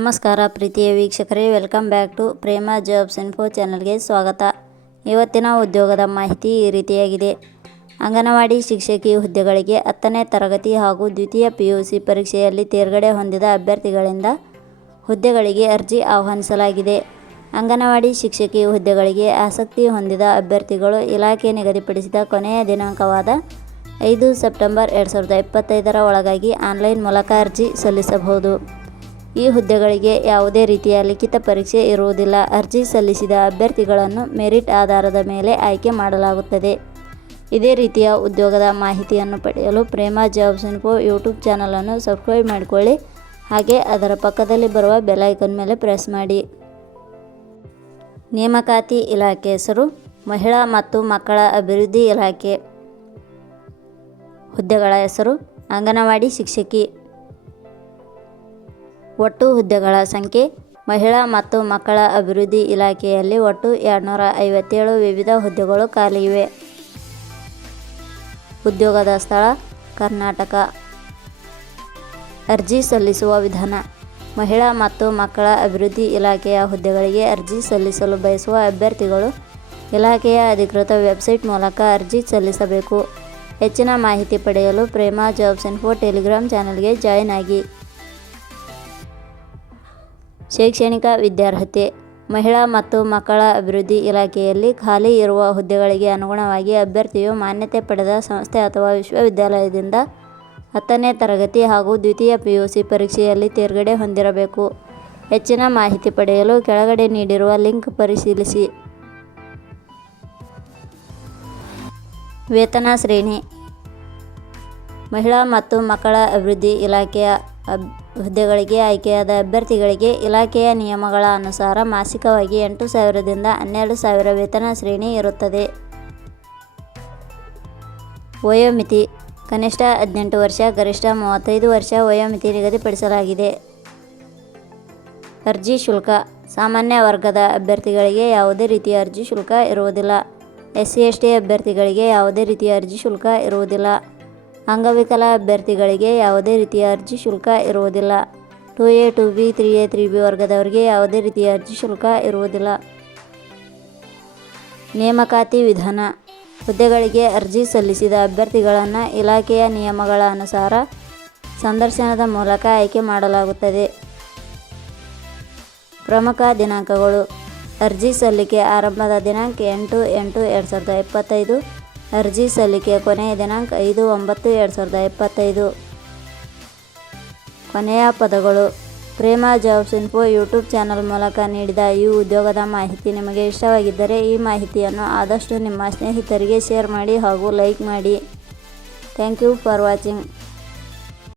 ನಮಸ್ಕಾರ ಪ್ರೀತಿಯ ವೀಕ್ಷಕರೇ, welcome back to Prema jobs info ಚಾನಲ್ಗೆ ಸ್ವಾಗತ. ಇವತ್ತಿನ ಉದ್ಯೋಗದ ಮಾಹಿತಿ ಈ ರೀತಿಯಾಗಿದೆ. ಅಂಗನವಾಡಿ ಶಿಕ್ಷಕಿ ಹುದ್ದೆಗಳಿಗೆ ಹತ್ತನೇ ತರಗತಿ ಹಾಗೂ ದ್ವಿತೀಯ ಪಿ ಯು ಸಿ ಪರೀಕ್ಷೆಯಲ್ಲಿ ತೇರ್ಗಡೆ ಹೊಂದಿದ ಅಭ್ಯರ್ಥಿಗಳಿಂದ ಹುದ್ದೆಗಳಿಗೆ ಅರ್ಜಿ ಆಹ್ವಾನಿಸಲಾಗಿದೆ. ಅಂಗನವಾಡಿ ಶಿಕ್ಷಕಿ ಹುದ್ದೆಗಳಿಗೆ ಆಸಕ್ತಿ ಹೊಂದಿದ ಅಭ್ಯರ್ಥಿಗಳು ಇಲಾಖೆ ನಿಗದಿಪಡಿಸಿದ ಕೊನೆಯ ದಿನಾಂಕವಾದ ಐದು ಸೆಪ್ಟೆಂಬರ್ ಎರಡು ಸಾವಿರದ ಇಪ್ಪತ್ತೈದರ ಒಳಗಾಗಿ ಆನ್ಲೈನ್ ಮೂಲಕ ಅರ್ಜಿ ಸಲ್ಲಿಸಬಹುದು. ಈ ಹುದ್ದೆಗಳಿಗೆ ಯಾವುದೇ ರೀತಿಯ ಲಿಖಿತ ಪರೀಕ್ಷೆ ಇರುವುದಿಲ್ಲ. ಅರ್ಜಿ ಸಲ್ಲಿಸಿದ ಅಭ್ಯರ್ಥಿಗಳನ್ನು ಮೆರಿಟ್ ಆಧಾರದ ಮೇಲೆ ಆಯ್ಕೆ ಮಾಡಲಾಗುತ್ತದೆ. ಇದೇ ರೀತಿಯ ಉದ್ಯೋಗದ ಮಾಹಿತಿಯನ್ನು ಪಡೆಯಲು ಪ್ರೇಮ ಜಾಬ್ಸ್ ಇನ್ಫೋ ಯೂಟ್ಯೂಬ್ ಚಾನಲನ್ನು ಸಬ್ಸ್ಕ್ರೈಬ್ ಮಾಡಿಕೊಳ್ಳಿ. ಹಾಗೆ ಅದರ ಪಕ್ಕದಲ್ಲಿ ಬರುವ ಬೆಲೈಕನ್ ಮೇಲೆ ಪ್ರೆಸ್ ಮಾಡಿ. ನೇಮಕಾತಿ ಇಲಾಖೆ ಹೆಸರು, ಮಹಿಳಾ ಮತ್ತು ಮಕ್ಕಳ ಅಭಿವೃದ್ಧಿ ಇಲಾಖೆ. ಹುದ್ದೆಗಳ ಹೆಸರು, ಅಂಗನವಾಡಿ ಶಿಕ್ಷಕಿ. ಒಟ್ಟು ಹುದ್ದೆಗಳ ಸಂಖ್ಯೆ, ಮಹಿಳಾ ಮತ್ತು ಮಕ್ಕಳ ಅಭಿವೃದ್ಧಿ ಇಲಾಖೆಯಲ್ಲಿ ಒಟ್ಟು ಎರಡುನೂರ ಐವತ್ತೇಳು ವಿವಿಧ ಹುದ್ದೆಗಳು ಖಾಲಿ ಇವೆ ಉದ್ಯೋಗದ ಸ್ಥಳ, ಕರ್ನಾಟಕ. ಅರ್ಜಿ ಸಲ್ಲಿಸುವ ವಿಧಾನ, ಮಹಿಳಾ ಮತ್ತು ಮಕ್ಕಳ ಅಭಿವೃದ್ಧಿ ಇಲಾಖೆಯ ಹುದ್ದೆಗಳಿಗೆ ಅರ್ಜಿ ಸಲ್ಲಿಸಲು ಬಯಸುವ ಅಭ್ಯರ್ಥಿಗಳು ಇಲಾಖೆಯ ಅಧಿಕೃತ ವೆಬ್ಸೈಟ್ ಮೂಲಕ ಅರ್ಜಿ ಸಲ್ಲಿಸಬೇಕು. ಹೆಚ್ಚಿನ ಮಾಹಿತಿ ಪಡೆಯಲು ಪ್ರೇಮಾ ಜಾಬ್ಸ್ ಇನ್ಫೋ ಟೆಲಿಗ್ರಾಮ್ ಚಾನಲ್ಗೆ ಜಾಯಿನ್ ಆಗಿ. ಶೈಕ್ಷಣಿಕ ವಿದ್ಯಾರ್ಹತೆ, ಮಹಿಳಾ ಮತ್ತು ಮಕ್ಕಳ ಅಭಿವೃದ್ಧಿ ಇಲಾಖೆಯಲ್ಲಿ ಖಾಲಿ ಇರುವ ಹುದ್ದೆಗಳಿಗೆ ಅನುಗುಣವಾಗಿ ಅಭ್ಯರ್ಥಿಯು ಮಾನ್ಯತೆ ಪಡೆದ ಸಂಸ್ಥೆ ಅಥವಾ ವಿಶ್ವವಿದ್ಯಾಲಯದಿಂದ ಹತ್ತನೇ ತರಗತಿ ಹಾಗೂ ದ್ವಿತೀಯ ಪಿ ಯು ಸಿ ಪರೀಕ್ಷೆಯಲ್ಲಿ ತೇರ್ಗಡೆ ಹೊಂದಿರಬೇಕು. ಹೆಚ್ಚಿನ ಮಾಹಿತಿ ಪಡೆಯಲು ಕೆಳಗಡೆ ನೀಡಿರುವ ಲಿಂಕ್ ಪರಿಶೀಲಿಸಿ. ವೇತನ ಶ್ರೇಣಿ, ಮಹಿಳಾ ಮತ್ತು ಮಕ್ಕಳ ಅಭಿವೃದ್ಧಿ ಇಲಾಖೆಯ ಅಬ್, ಹುದ್ದೆಗಳಿಗೆ ಆಯ್ಕೆಯಾದ ಅಭ್ಯರ್ಥಿಗಳಿಗೆ ಇಲಾಖೆಯ ನಿಯಮಗಳ ಅನುಸಾರ ಮಾಸಿಕವಾಗಿ ಎಂಟು ಸಾವಿರದಿಂದ ಹನ್ನೆರಡು ಸಾವಿರ ವೇತನ ಶ್ರೇಣಿ ಇರುತ್ತದೆ. ವಯೋಮಿತಿ. ಕನಿಷ್ಠ ಹದಿನೆಂಟು ವರ್ಷ, ಗರಿಷ್ಠ ಮೂವತ್ತೈದು ವರ್ಷ ವಯೋಮಿತಿ ನಿಗದಿಪಡಿಸಲಾಗಿದೆ. ಅರ್ಜಿ ಶುಲ್ಕ. ಸಾಮಾನ್ಯ ವರ್ಗದ ಅಭ್ಯರ್ಥಿಗಳಿಗೆ ಯಾವುದೇ ರೀತಿಯ ಅರ್ಜಿ ಶುಲ್ಕ ಇರುವುದಿಲ್ಲ. ಎಸ್ ಸಿ ಎಸ್ ಟಿ ಅಭ್ಯರ್ಥಿಗಳಿಗೆ ಯಾವುದೇ ರೀತಿಯ ಅರ್ಜಿ ಶುಲ್ಕ ಇರುವುದಿಲ್ಲ. ಅಂಗವಿಕಲ ಅಭ್ಯರ್ಥಿಗಳಿಗೆ ಯಾವುದೇ ರೀತಿಯ ಅರ್ಜಿ ಶುಲ್ಕ ಇರುವುದಿಲ್ಲ. Two A two B three A three B ವರ್ಗದವರಿಗೆ ಯಾವುದೇ ರೀತಿಯ ಅರ್ಜಿ ಶುಲ್ಕ ಇರುವುದಿಲ್ಲ. ನೇಮಕಾತಿ ವಿಧಾನ. ಹುದ್ದೆಗಳಿಗೆ ಅರ್ಜಿ ಸಲ್ಲಿಸಿದ ಅಭ್ಯರ್ಥಿಗಳನ್ನು ಇಲಾಖೆಯ ನಿಯಮಗಳ ಅನುಸಾರ ಸಂದರ್ಶನದ ಮೂಲಕ ಆಯ್ಕೆ ಮಾಡಲಾಗುತ್ತದೆ. ಪ್ರಮುಖ ದಿನಾಂಕಗಳು. ಅರ್ಜಿ ಸಲ್ಲಿಕೆ ಆರಂಭದ ದಿನಾಂಕ ಎಂಟು ಎಂಟು ಎರಡು ಸಾವಿರದ ಇಪ್ಪತ್ತೈದು. ಅರ್ಜಿ ಸಲ್ಲಿಕೆ ಕೊನೆಯ ದಿನಾಂಕ ಐದು ಒಂಬತ್ತು ಎರಡು ಸಾವಿರದ ಇಪ್ಪತ್ತೈದು. ಕೊನೆಯ ಪದಗಳು. Prema, jobs info YouTube channel ಮೂಲಕ ನೀಡಿದ ಈ ಉದ್ಯೋಗದ ಮಾಹಿತಿ ನಿಮಗೆ ಇಷ್ಟವಾಗಿದ್ದರೆ ಈ ಮಾಹಿತಿಯನ್ನು ಆದಷ್ಟು ನಿಮ್ಮ ಸ್ನೇಹಿತರಿಗೆ ಶೇರ್ ಮಾಡಿ ಹಾಗೂ ಲೈಕ್ ಮಾಡಿ. Thank you for watching.